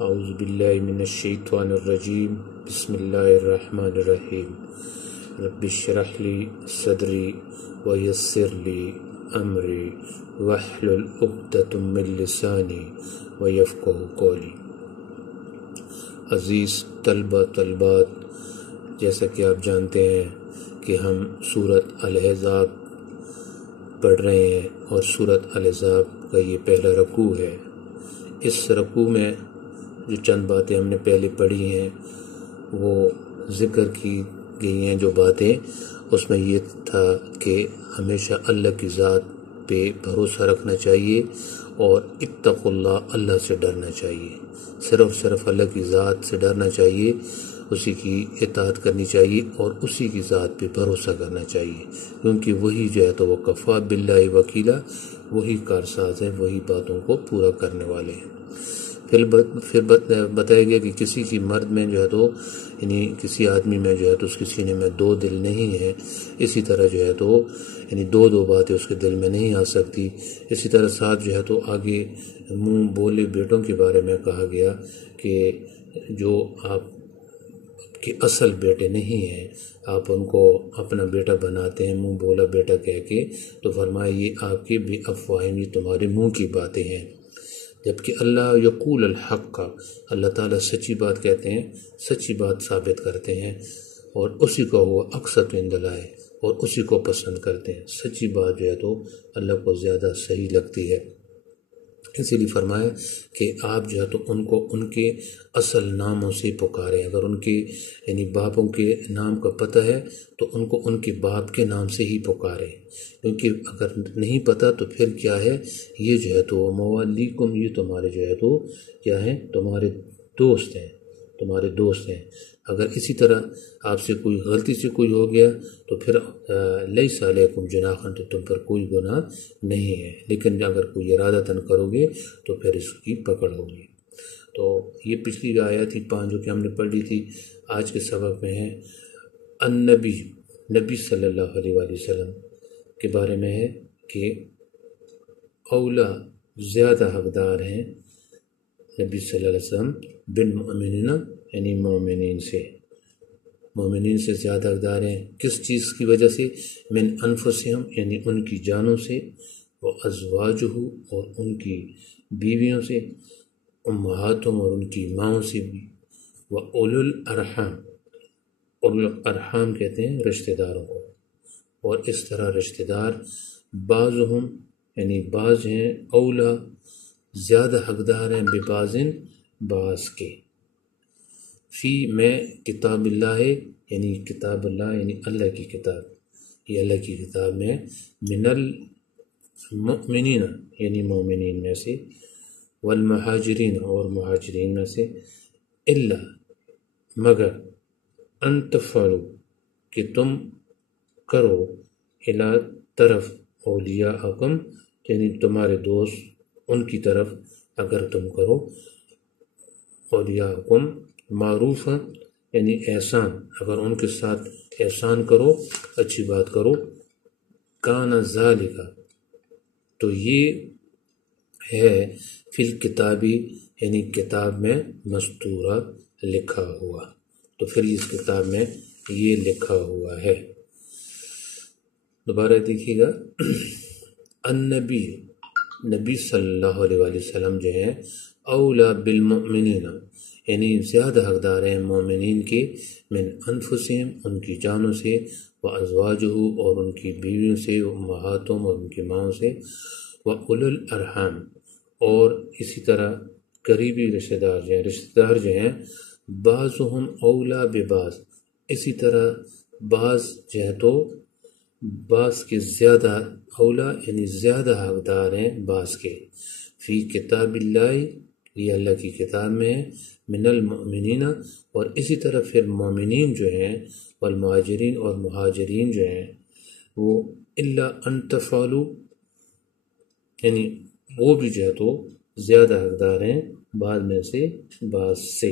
اعوذ باللہ من الشیطان الرجیم بسم اللہ الرحمن الرحیم رب اشرح لی صدری ویسر لی امری واحلل عقدۃ من لسانی ویفقہوا قولی۔ عزیز طلبہ طلبات، جیسا کہ آپ جانتے ہیں کہ ہم سورۃ الاحزاب پڑھ رہے ہیں اور سورۃ الاحزاب کا یہ پہلا رکوع ہے۔ اس رکوع میں جو چند باتیں ہم نے پہلے پڑھی ہیں وہ ذکر کی گئی ہیں۔ جو باتیں اس میں یہ تھا کہ ہمیشہ اللہ کی ذات پہ بھروسہ رکھنا چاہیے اور اتقوا اللہ، اللہ سے ڈرنا چاہیے، صرف اللہ کی ذات سے ڈرنا چاہیے، اسی کی اطاعت کرنی چاہیے اور اسی کی ذات پہ بھروسہ کرنا چاہیے، کیونکہ وہی جو ہے تو وہ کفا باللہ وکیلا، وہی کارساز ہے، وہی باتوں کو پورا کرنے والے ہیں۔ پھر بتایا گیا کہ کسی کی مرد میں جو ہے تو یعنی کسی آدمی میں جو ہے تو اس کے سینے میں دو دل نہیں ہے، اسی طرح جو ہے تو یعنی دو باتیں اس کے دل میں نہیں آ سکتی۔ اسی طرح ساتھ جو ہے تو آگے منہ بولے بیٹوں کے بارے میں کہا گیا کہ جو آپ کے اصل بیٹے نہیں ہیں، آپ ان کو اپنا بیٹا بناتے ہیں، منہ بولا بیٹا کہہ کے، تو فرمایا یہ آپ کی بھی افواہیں، یہ تمہارے منہ کی باتیں ہیں، جبکہ اللہ یقول الحق کا، اللہ تعالیٰ سچی بات کہتے ہیں، سچی بات ثابت کرتے ہیں، اور اسی کو وہ اقسط عند اللہ ہے اور اسی کو پسند کرتے ہیں۔ سچی بات جو ہے تو اللہ کو زیادہ صحیح لگتی ہے، اسی لیے فرمایا کہ آپ جو ہے تو ان کو ان کے اصل ناموں سے پکاریں۔ اگر ان کے یعنی باپوں کے نام کا پتہ ہے تو ان کو ان کے باپ کے نام سے ہی پکاریں، کیونکہ اگر نہیں پتہ تو پھر کیا ہے، یہ جو ہے تو موالیکم، یہ تمہارے جو ہے تو کیا ہیں، تمہارے دوست ہیں، تمہارے دوست ہیں۔ اگر اسی طرح آپ سے کوئی غلطی سے کوئی ہو گیا تو پھر لیس علیکم جناح، تو تم پر کوئی گناہ نہیں ہے، لیکن اگر کوئی ارادتاً کرو گے تو پھر اس کی پکڑ ہوگی۔ تو یہ پچھلی آیت تھی 5 جو کہ ہم نے پڑھ لی تھی۔ آج کے سبق میں ہے نبی صلی اللہ علیہ وآلہ وسلم کے بارے میں ہے کہ اولا زیادہ حقدار ہیں نبی صلی اللہ علیہ وسلم بالمؤمنین، یعنی مومنین سے زیادہ حقدار ہیں۔ کس چیز کی وجہ سے؟ من انفسہم، یعنی ان کی جانوں سے، و ازواجہ، اور ان کی بیویوں سے، امہاتہم، اور ان کی ماؤں سے بھی، و اولو الارحام، اولو الارحام کہتے ہیں رشتہ داروں کو، اور اس طرح رشتہ دار بعضہم، یعنی بعض ہیں، اولا زیادہ حقدار ہیں، ببعضن، بعض کے، فی میں کتاب اللہ ہے، یعنی کتاب اللہ یعنی اللہ کی کتاب، یہ اللہ کی کتاب میں، من المؤمنین، یعنی مومنین میں سے، والمہاجرین، اور مہاجرین میں سے، الا، مگر، ان تفعلوا، کہ تم کرو، الی، طرف، اولیاءکم، یعنی تمہارے دوست، ان کی طرف اگر تم کرو، اولیاءکم، معروف، یعنی احسان، اگر ان کے ساتھ احسان کرو، اچھی بات کرو، کان ذالک، تو یہ ہے، فی الکتابی، یعنی کتاب میں، مستورہ، لکھا ہوا، تو پھر اس کتاب میں یہ لکھا ہوا ہے۔ دوبارہ دیکھیے گا، نبی صلی اللہ علیہ وآلہ وسلم جو ہیں، اولا بالمؤمنین، یعنی زیادہ حقدار ہیں مومنین کے، من انفسہم، ان کی جانوں سے، و ازواجہ، اور ان کی بیویوں سے، و امہاتہم، اور ان کی ماؤں سے، و اولو الارحام، اور اسی طرح قریبی رشتہ دار جو ہیں، بعضہم اولا ببعض، اسی طرح بعض جو ہے تو بعض کے زیادہ اولا، یعنی زیادہ حقدار ہیں بعض کے، فی کتاب اللہ، یہ اللہ کی کتاب میں ہے، من المؤمنین، اور اسی طرح پھر مومنین جو ہیں، والمہاجرین، اور مہاجرین جو ہیں، وہ الا ان تفعلوا، یعنی وہ بھی جو ہے تو زیادہ حقدار ہیں بعض میں سے، بعض سے،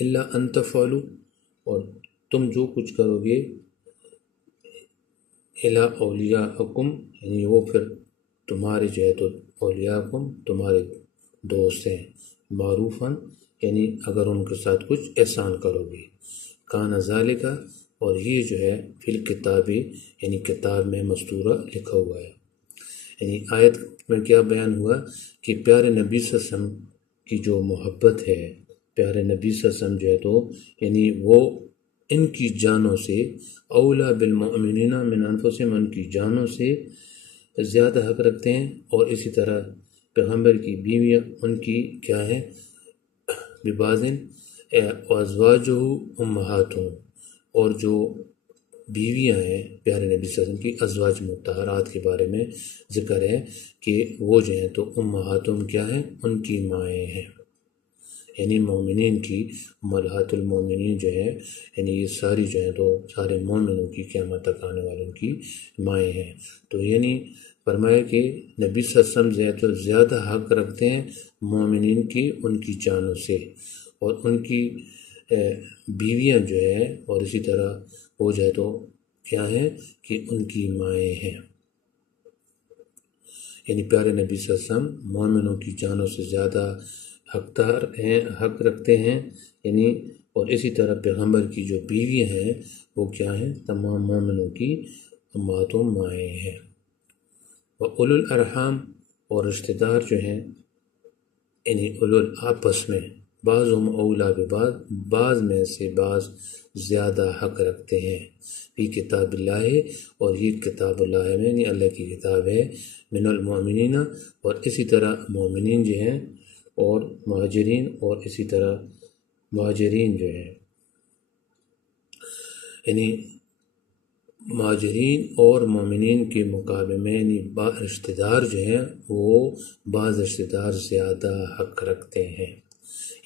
الا ان تفعلوا، اور تم جو کچھ کرو گے، الی اولیاءکم، یعنی وہ پھر تمہارے جو ہے تو اولیاءکم، تمہارے دوست ہیں، معروفاً یعنی اگر ان کے ساتھ کچھ احسان کرو گے، کان ذالک اور یہ جو ہے فی الکتاب یعنی کتاب میں مستورہ لکھا ہوا ہے۔ یعنی آیت میں کیا بیان ہوا کہ پیارے نبی صلی اللہ علیہ وسلم کی جو محبت ہے، پیارے نبی صلی اللہ علیہ وسلم جو ہے تو یعنی وہ ان کی جانوں سے اولا بالمؤمنین من انفسہم، ان کی جانوں سے زیادہ حق رکھتے ہیں، اور اسی طرح پیغمبر کی بیویاں ان کی کیا ہیں ببازن ازواجہ امہاتہم، اور جو بیویاں ہیں پیارے نبی صلی اللہ علیہ وسلم کی ازواج مطہرات کے بارے میں ذکر ہے کہ وہ جو ہیں تو امہاتہم کیا ہیں، ان کی مائیں ہیں، یعنی مومنین کی امہات المومنین جو ہے یعنی یہ ساری جو ہیں تو سارے مومنوں کی قیامت تک آنے والوں کی مائیں ہیں۔ تو یعنی فرمایا کہ نبی صلی اللہ علیہ وسلم جو ہے تو زیادہ حق رکھتے ہیں مومنین کی ان کی جانوں سے، اور ان کی بیویاں جو ہے اور اسی طرح وہ جو ہے تو کیا ہیں کہ ان کی مائیں ہیں، یعنی پیارے نبی صلی اللہ علیہ وسلم مومنوں کی جانوں سے زیادہ حقدار ہیں، حق رکھتے ہیں، یعنی اور اسی طرح پیغمبر کی جو بیویاں ہیں وہ کیا ہیں، تمام مومنوں کی امہات و مائیں ہیں۔ وَأُولُو الْأَرْحَامِ اور رشتہ دار جو ہیں یعنی اولو آپس میں بعضهم اولا ببعض، بعض میں سے بعض زیادہ حق رکھتے ہیں، فی کتاب اللہ اور یہ کتاب اللہ میں یعنی اللہ کی کتاب ہے، من المؤمنین اور اسی طرح مومنین جو ہیں اور مہاجرین، اور اسی طرح مہاجرین جو ہیں یعنی مہاجرین اور مومنین کے مقابلے میں یعنی رشتہ دار جو ہیں وہ بعض رشتہ دار زیادہ حق رکھتے ہیں۔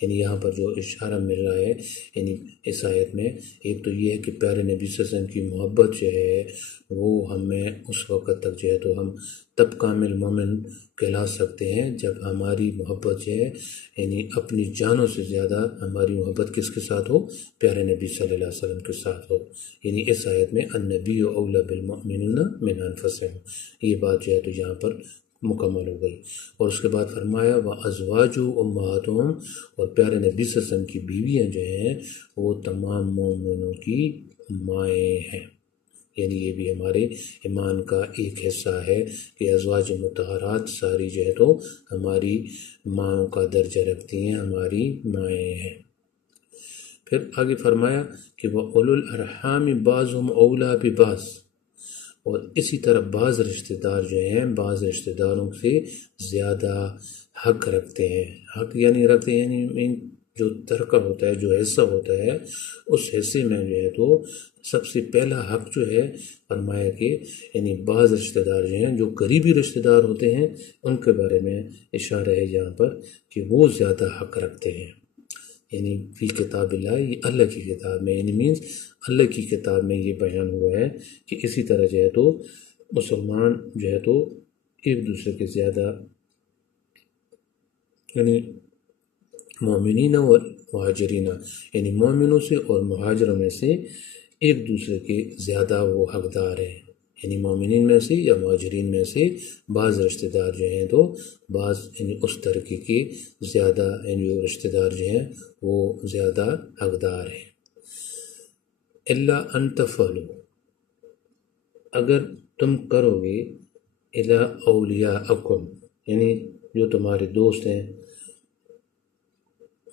یعنی یہاں پر جو اشارہ مل رہا ہے یعنی اس آیت میں ایک تو یہ ہے کہ پیارے نبی صلی اللہ علیہ وسلم کی محبت جو ہے وہ ہمیں اس وقت تک جو ہے تو ہم تب کامل مومن کہلا سکتے ہیں جب ہماری محبت جو ہے یعنی اپنی جانوں سے زیادہ ہماری محبت کس کے ساتھ ہو، پیارے نبی صلی اللہ علیہ وسلم کے ساتھ ہو۔ یعنی اس آیت میں النبی اولی بالمؤمنین من انفسہم، یہ بات جو ہے تو یہاں پر مکمل ہو گئی۔ اور اس کے بعد فرمایا وَأَزْوَاجُهُ أُمَّهَاتُهُمْ اور پیارے نبی صلی اللہ علیہ وسلم کی بیویاں جو ہیں وہ تمام مومنوں کی مائیں ہیں۔ یعنی یہ بھی ہمارے ایمان کا ایک حصہ ہے کہ ازواج مطہرات ساری جو ہے تو ہماری ماؤں کا درجہ رکھتی ہیں، ہماری مائیں ہیں۔ پھر آگے فرمایا کہ وَأُولُو الْأَرْحَامِ بَعْضُهُمْ أَوْلَىٰ بِبَعْضٍ اور اسی طرح بعض رشتہ دار جو ہیں بعض رشتہ داروں سے زیادہ حق رکھتے ہیں۔ حق یعنی رکھتے ہیں یعنی جو ترکہ ہوتا ہے، جو حصہ ہوتا ہے، اس حصے میں جو ہے تو سب سے پہلا حق جو ہے فرمایا کہ یعنی بعض رشتہ دار جو ہیں جو قریبی رشتہ دار ہوتے ہیں ان کے بارے میں اشارہ ہے یہاں پر کہ وہ زیادہ حق رکھتے ہیں۔ یعنی فی کتاب اللہ، یہ اللہ کی کتاب میں یعنی مینز اللہ کی کتاب میں یہ بیان ہوا ہے کہ اسی طرح جو ہے تو مسلمان جو ہے تو ایک دوسرے کے زیادہ یعنی مومنین اور مہاجرین یعنی مومنوں سے اور مہاجروں میں سے ایک دوسرے کے زیادہ وہ حقدار ہیں، یعنی مومنین میں سے یا مہاجرین میں سے بعض رشتہ دار جو ہیں تو بعض یعنی اس طریقے کے زیادہ یعنی جو رشتہ دار جو ہیں وہ زیادہ حقدار ہیں۔ الا ان تفعلوا اگر تم کرو گے الی اولیاءکم یعنی جو تمہارے دوست ہیں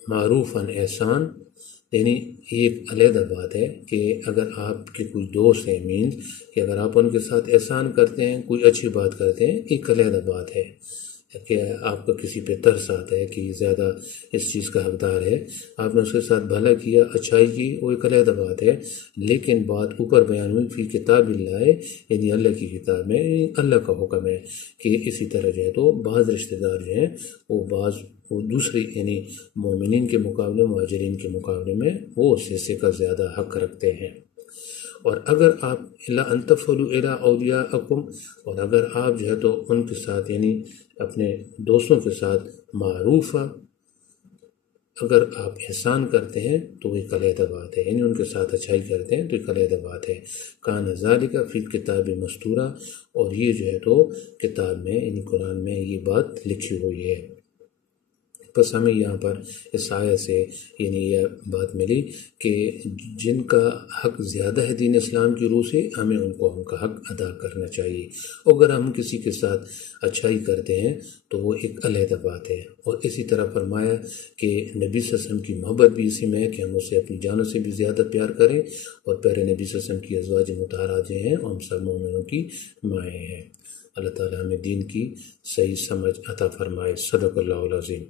معروفاً احسان، یعنی یہ ایک علیحدہ بات ہے کہ اگر آپ کے کچھ دوست ہیں مینز کہ اگر آپ ان کے ساتھ احسان کرتے ہیں، کوئی اچھی بات کرتے ہیں، ایک علیحدہ بات ہے کہ آپ کا کسی پہ ترس آتا ہے کہ زیادہ اس چیز کا حقدار ہے، آپ نے اس کے ساتھ بھلا کیا، اچھائی کی، وہ ایک علیحدہ بات ہے۔ لیکن بات اوپر بیان ہوئی فی کتاب اللہ یعنی اللہ کی کتاب میں اللہ کا حکم ہے کہ اسی طرح جو ہے تو بعض رشتہ دار جو ہیں وہ دوسری یعنی مومنین کے مقابلے مہاجرین کے مقابلے میں وہ اس حصے کا زیادہ حق رکھتے ہیں۔ اور اگر آپ الا ان تفعلوا الی اولیاءکم اور اگر آپ جو ہے تو ان کے ساتھ یعنی اپنے دوستوں کے ساتھ معروف اگر آپ احسان کرتے ہیں تو ایک علیحدہ بات ہے، یعنی ان کے ساتھ اچھائی کرتے ہیں تو ایک علیحدہ بات ہے۔ کان ذالک فی الکتاب مستورا اور یہ جو ہے تو کتاب میں یعنی قرآن میں یہ بات لکھی ہوئی ہے۔ بس ہمیں یہاں پر اس آیت سے یعنی یہ بات ملی کہ جن کا حق زیادہ ہے دین اسلام کی روح سے، ہمیں ان کا حق ادا کرنا چاہیے، اگر ہم کسی کے ساتھ اچھائی کرتے ہیں تو وہ ایک علیحدہ بات ہے۔ اور اسی طرح فرمایا کہ نبی صلی اللہ علیہ وسلم کی محبت بھی اسی میں ہے کہ ہم اسے اپنی جانوں سے بھی زیادہ پیار کریں، اور پیارے نبی صلی اللہ علیہ وسلم کی ازواج مطہرات جو ہیں ہم سب مومنوں کی مائیں ہیں۔ اللہ تعالیٰ ہمیں دین کی صحیح سمجھ عطا فرمائے۔ صدق اللہ العظیم۔